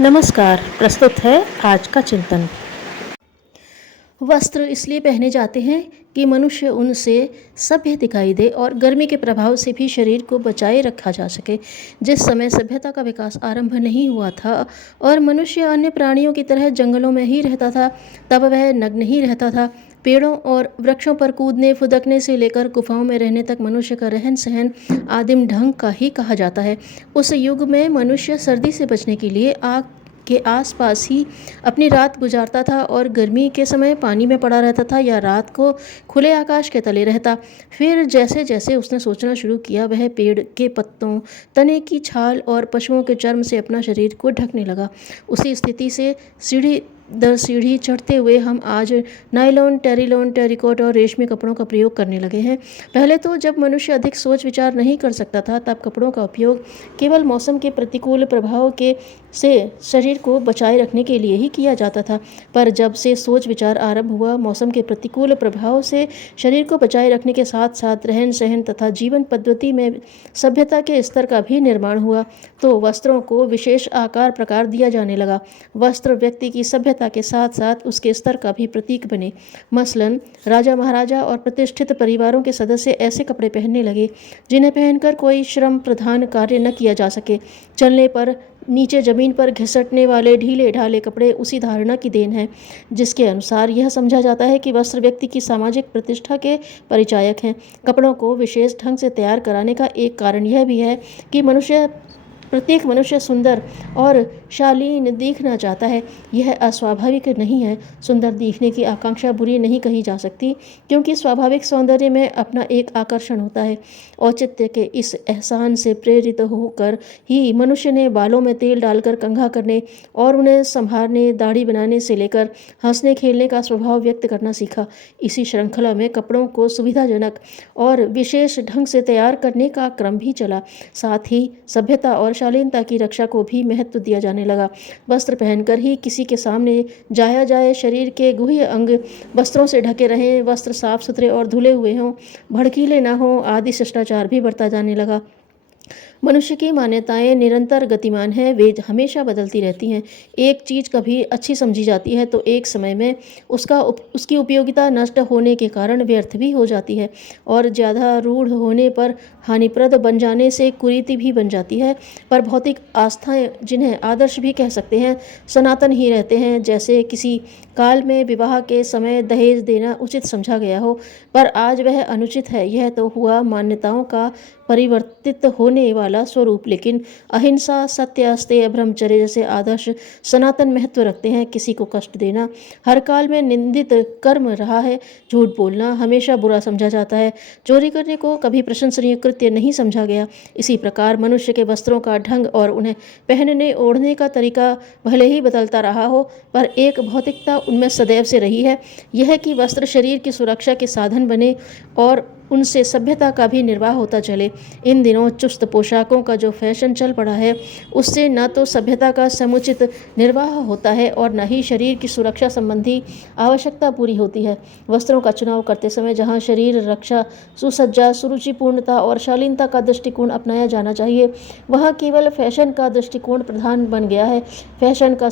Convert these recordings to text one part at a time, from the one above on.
नमस्कार। प्रस्तुत है आज का चिंतन। वस्त्र इसलिए पहने जाते हैं कि मनुष्य उनसे सभ्य दिखाई दे और गर्मी के प्रभाव से भी शरीर को बचाए रखा जा सके। जिस समय सभ्यता का विकास आरंभ नहीं हुआ था और मनुष्य अन्य प्राणियों की तरह जंगलों में ही रहता था, तब वह नग्न ही रहता था। पेड़ों और वृक्षों पर कूदने फुदकने से लेकर गुफाओं में रहने तक मनुष्य का रहन सहन आदिम ढंग का ही कहा जाता है। उस युग में मनुष्य सर्दी से बचने के लिए आग के आसपास ही अपनी रात गुजारता था और गर्मी के समय पानी में पड़ा रहता था या रात को खुले आकाश के तले रहता। फिर जैसे जैसे उसने सोचना शुरू किया, वह पेड़ के पत्तों, तने की छाल और पशुओं के चर्म से अपना शरीर को ढकने लगा। उसी स्थिति से सीढ़ी दर सीढ़ी चढ़ते हुए हम आज नायलॉन, टेरिलॉन, टेरिकॉट और रेशमी कपड़ों का प्रयोग करने लगे हैं। पहले तो जब मनुष्य अधिक सोच विचार नहीं कर सकता था, तब कपड़ों का उपयोग केवल मौसम के प्रतिकूल प्रभाव के से शरीर को बचाए रखने के लिए ही किया जाता था। पर जब से सोच विचार आरंभ हुआ, मौसम के प्रतिकूल प्रभाव से शरीर को बचाए रखने के साथ साथ रहन सहन तथा जीवन पद्धति में सभ्यता के स्तर का भी निर्माण हुआ, तो वस्त्रों को विशेष आकार प्रकार दिया जाने लगा। वस्त्र व्यक्ति की सभ्यता के साथ साथ उसके स्तर का भी प्रतीक बने। मसलन राजा महाराजा और प्रतिष्ठित परिवारों के सदस्य ऐसे कपड़े पहनने लगे जिन्हें पहनकर कोई श्रम प्रधान कार्य न किया जा सके। चलने पर नीचे जमीन पर घिसटने वाले ढीले ढाले कपड़े उसी धारणा की देन है, जिसके अनुसार यह समझा जाता है कि वस्त्र व्यक्ति की सामाजिक प्रतिष्ठा के परिचायक हैं। कपड़ों को विशेष ढंग से तैयार कराने का एक कारण यह भी है कि प्रत्येक मनुष्य सुंदर और शालीन दिखना चाहता है। यह अस्वाभाविक नहीं है। सुंदर दिखने की आकांक्षा बुरी नहीं कही जा सकती, क्योंकि स्वाभाविक सौंदर्य में अपना एक आकर्षण होता है। औचित्य के इस एहसान से प्रेरित होकर ही मनुष्य ने बालों में तेल डालकर कंघा करने और उन्हें संभारने, दाढ़ी बनाने से लेकर हंसने खेलने का स्वभाव व्यक्त करना सीखा। इसी श्रृंखला में कपड़ों को सुविधाजनक और विशेष ढंग से तैयार करने का क्रम भी चला। साथ ही सभ्यता और शालीनता की रक्षा को भी महत्व दिया जाने लगा। वस्त्र पहनकर ही किसी के सामने जाया जाए, शरीर के गुह्य अंग वस्त्रों से ढके रहें, वस्त्र साफ सुथरे और धुले हुए हों, भड़कीले न हों आदि शिष्टाचार भी बरता जाने लगा। मनुष्य की मान्यताएं निरंतर गतिमान है, वे हमेशा बदलती रहती हैं। एक चीज़ कभी अच्छी समझी जाती है तो एक समय में उसकी उपयोगिता नष्ट होने के कारण व्यर्थ भी हो जाती है और ज़्यादा रूढ़ होने पर हानिप्रद बन जाने से कुरीति भी बन जाती है। पर भौतिक आस्थाएं, जिन्हें आदर्श भी कह सकते हैं, सनातन ही रहते हैं। जैसे किसी काल में विवाह के समय दहेज देना उचित समझा गया हो, पर आज वह अनुचित है। यह तो हुआ मान्यताओं का परिवर्तित होने वाला स्वरूप, लेकिन अहिंसा, सत्य, अस्तेय, ब्रह्मचर्य जैसे आदर्श सनातन महत्व रखते हैं। किसी को कष्ट देना हर काल में निंदित कर्म रहा है। झूठ बोलना हमेशा बुरा समझा जाता है। चोरी करने को कभी प्रशंसनीय कृत्य नहीं समझा गया। इसी प्रकार मनुष्य के वस्त्रों का ढंग और उन्हें पहनने ओढ़ने का तरीका भले ही बदलता रहा हो, पर एक भौतिकता उनमें सदैव से रही है। यह कि वस्त्र शरीर की सुरक्षा के साधन बने और उनसे सभ्यता का भी निर्वाह होता चले। इन दिनों चुस्त पोशाकों का जो फैशन चल पड़ा है, उससे न तो सभ्यता का समुचित निर्वाह होता है और न ही शरीर की सुरक्षा संबंधी आवश्यकता पूरी होती है। वस्त्रों का चुनाव करते समय जहाँ शरीर रक्षा, सुसज्जा, सुरुचिपूर्णता और शालीनता का दृष्टिकोण अपनाया जाना चाहिए, वहाँ केवल फैशन का दृष्टिकोण प्रधान बन गया है। फैशन का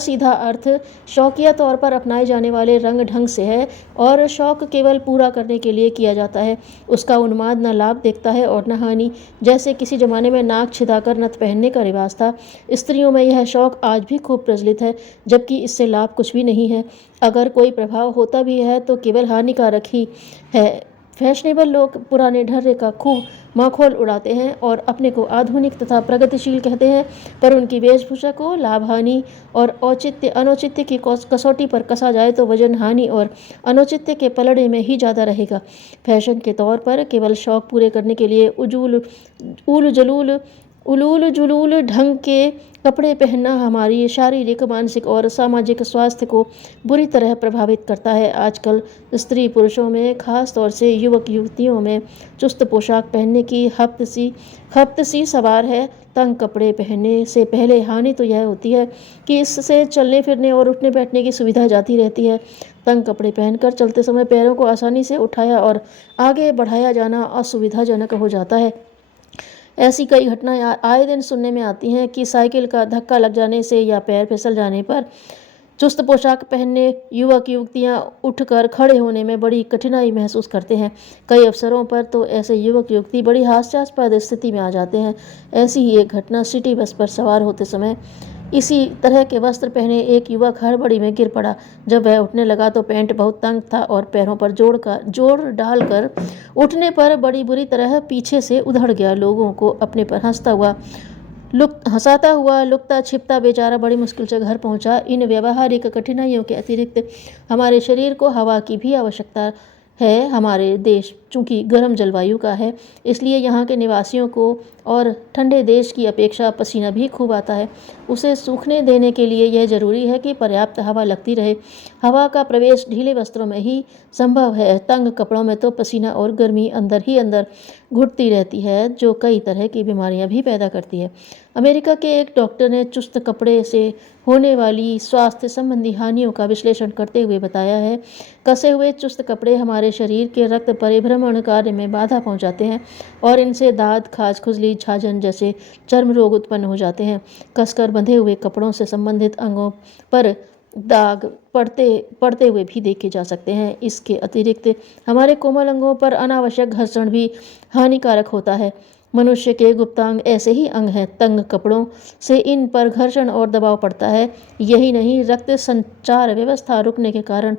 सीधा अर्थ शौकिया तौर पर अपनाए जाने वाले रंग ढंग से है और शौक केवल पूरा करने के लिए किया जाता है। उसका उन्माद न लाभ देखता है और न हानि। जैसे किसी जमाने में नाक छिदाकर नथ पहनने का रिवाज था, स्त्रियों में यह शौक आज भी खूब प्रचलित है, जबकि इससे लाभ कुछ भी नहीं है। अगर कोई प्रभाव होता भी है तो केवल हानिकारक ही है। फैशनेबल लोग पुराने ढर्रे का खूब माखौल उड़ाते हैं और अपने को आधुनिक तथा प्रगतिशील कहते हैं, पर उनकी वेशभूषा को लाभ हानि और औचित्य अनौचित्य की कसौटी पर कसा जाए तो वजन हानि और अनौचित्य के पलड़े में ही ज़्यादा रहेगा। फैशन के तौर पर केवल शौक पूरे करने के लिए उलूल जुलूल ढंग के कपड़े पहनना हमारी शारीरिक, मानसिक और सामाजिक स्वास्थ्य को बुरी तरह प्रभावित करता है। आजकल स्त्री पुरुषों में, खास तौर से युवक युवतियों में चुस्त पोशाक पहनने की खपत सी सवार है। तंग कपड़े पहनने से पहले हानि तो यह होती है कि इससे चलने फिरने और उठने बैठने की सुविधा जाती रहती है। तंग कपड़े पहनकर चलते समय पैरों को आसानी से उठाया और आगे बढ़ाया जाना असुविधाजनक हो जाता है। ऐसी कई घटनाएं आए दिन सुनने में आती हैं कि साइकिल का धक्का लग जाने से या पैर फिसल जाने पर चुस्त पोशाक पहनने युवक युवतियां उठकर खड़े होने में बड़ी कठिनाई महसूस करते हैं। कई अवसरों पर तो ऐसे युवक युवती बड़ी हास्यास्पद स्थिति में आ जाते हैं। ऐसी ही एक घटना सिटी बस पर सवार होते समय इसी तरह के वस्त्र पहने एक युवक हड़बड़ी में गिर पड़ा। जब वह उठने लगा तो पैंट बहुत तंग था और पैरों पर जोर डालकर उठने पर बड़ी बुरी तरह पीछे से उधड़ गया। लोगों को अपने पर हंसाता हुआ लुकता छिपता बेचारा बड़ी मुश्किल से घर पहुंचा। इन व्यावहारिक कठिनाइयों के अतिरिक्त हमारे शरीर को हवा की भी आवश्यकता है। हमारे देश चूंकि गर्म जलवायु का है, इसलिए यहाँ के निवासियों को और ठंडे देश की अपेक्षा पसीना भी खूब आता है। उसे सूखने देने के लिए यह जरूरी है कि पर्याप्त हवा लगती रहे। हवा का प्रवेश ढीले वस्त्रों में ही संभव है। तंग कपड़ों में तो पसीना और गर्मी अंदर ही अंदर घुटती रहती है, जो कई तरह की बीमारियां भी पैदा करती है। अमेरिका के एक डॉक्टर ने चुस्त कपड़े से होने वाली स्वास्थ्य संबंधी हानियों का विश्लेषण करते हुए बताया है, कसे हुए चुस्त कपड़े हमारे शरीर के रक्त परिभ्रमण कार्य में बाधा पहुंचाते हैं और इनसे दाद, खाज, खुजली, छाजन जैसे चर्म रोग उत्पन्न हो जाते हैं। कसकर बंधे हुए कपड़ों से संबंधित अंगों पर दाग पड़ते हुए भी देखे जा सकते हैं। इसके अतिरिक्त हमारे कोमल अंगों पर अनावश्यक घर्षण भी हानिकारक होता है। मनुष्य के गुप्तांग ऐसे ही अंग हैं। तंग कपड़ों से इन पर घर्षण और दबाव पड़ता है। यही नहीं, रक्त संचार व्यवस्था रुकने के कारण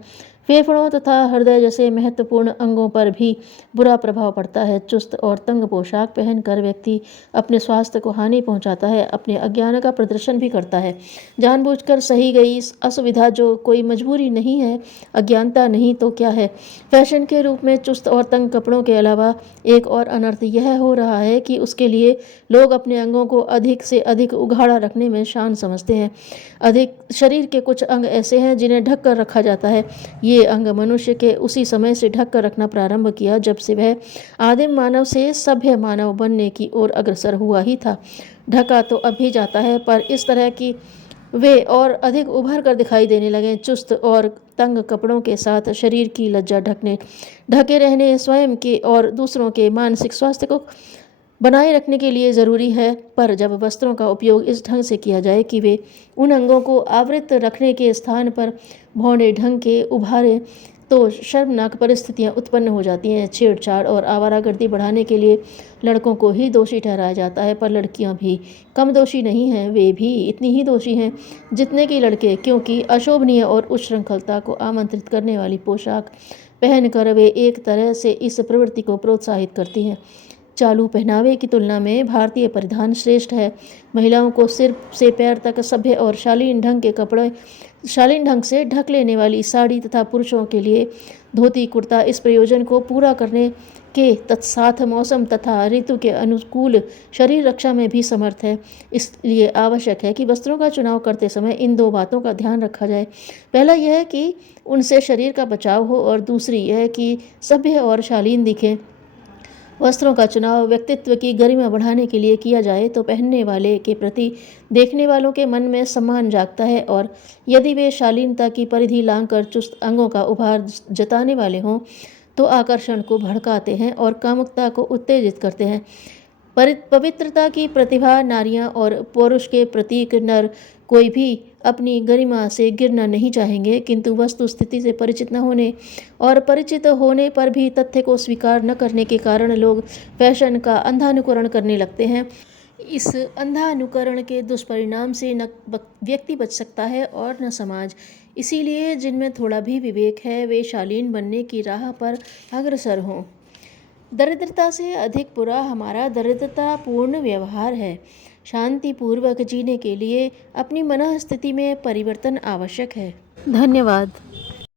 फेफड़ों तथा हृदय जैसे महत्वपूर्ण अंगों पर भी बुरा प्रभाव पड़ता है। चुस्त और तंग पोशाक पहनकर व्यक्ति अपने स्वास्थ्य को हानि पहुंचाता है, अपने अज्ञान का प्रदर्शन भी करता है। जानबूझकर सही गई असुविधा जो कोई मजबूरी नहीं है, अज्ञानता नहीं तो क्या है। फैशन के रूप में चुस्त और तंग कपड़ों के अलावा एक और अनर्थ यह हो रहा है कि उसके लिए लोग अपने अंगों को अधिक से अधिक उघाड़ा रखने में शान समझते हैं। शरीर के कुछ अंग ऐसे हैं जिन्हें ढक कर रखा जाता है। ये अंग मनुष्य के उसी समय से ढक कर रखना प्रारंभ किया जब से वह आदिम मानव से सभ्य मानव बनने की ओर अग्रसर हुआ ही था। ढका तो अब भी जाता है, पर इस तरह की वे और अधिक उभर कर दिखाई देने लगे। चुस्त और तंग कपड़ों के साथ शरीर की लज्जा ढके रहने स्वयं के और दूसरों के मानसिक स्वास्थ्य को बनाए रखने के लिए ज़रूरी है। पर जब वस्त्रों का उपयोग इस ढंग से किया जाए कि वे उन अंगों को आवृत रखने के स्थान पर भौने ढंग के उभारे, तो शर्मनाक परिस्थितियां उत्पन्न हो जाती हैं। छेड़छाड़ और आवारागर्दी बढ़ाने के लिए लड़कों को ही दोषी ठहराया जाता है, पर लड़कियां भी कम दोषी नहीं हैं। वे भी इतनी ही दोषी हैं जितने कि लड़के, क्योंकि अशोभनीय और उच्छृंखलता को आमंत्रित करने वाली पोशाक पहनकर वे एक तरह से इस प्रवृत्ति को प्रोत्साहित करती हैं। चालू पहनावे की तुलना में भारतीय परिधान श्रेष्ठ है। महिलाओं को सिर से पैर तक सभ्य और शालीन ढंग से ढक लेने वाली साड़ी तथा पुरुषों के लिए धोती कुर्ता इस प्रयोजन को पूरा करने के तत्साथ मौसम तथा ऋतु के अनुकूल शरीर रक्षा में भी समर्थ है। इसलिए आवश्यक है कि वस्त्रों का चुनाव करते समय इन दो बातों का ध्यान रखा जाए। पहला यह कि उनसे शरीर का बचाव हो और दूसरी यह कि सभ्य और शालीन दिखें। वस्त्रों का चुनाव व्यक्तित्व की गरिमा बढ़ाने के लिए किया जाए तो पहनने वाले के प्रति देखने वालों के मन में सम्मान जागता है, और यदि वे शालीनता की परिधि लांघकर चुस्त अंगों का उभार जताने वाले हों तो आकर्षण को भड़काते हैं और कामुकता को उत्तेजित करते हैं। पवित्रता की प्रतिभा नारियां और पुरुष के प्रतीक नर कोई भी अपनी गरिमा से गिरना नहीं चाहेंगे, किंतु वस्तु स्थिति से परिचित न होने और परिचित होने पर भी तथ्य को स्वीकार न करने के कारण लोग फैशन का अंधानुकरण करने लगते हैं। इस अंधानुकरण के दुष्परिणाम से न व्यक्ति बच सकता है और न समाज। इसीलिए जिनमें थोड़ा भी विवेक है वे शालीन बनने की राह पर अग्रसर हों। दरिद्रता से अधिक बुरा हमारा दरिद्रतापूर्ण व्यवहार है। शांतिपूर्वक जीने के लिए अपनी मनःस्थिति में परिवर्तन आवश्यक है। धन्यवाद।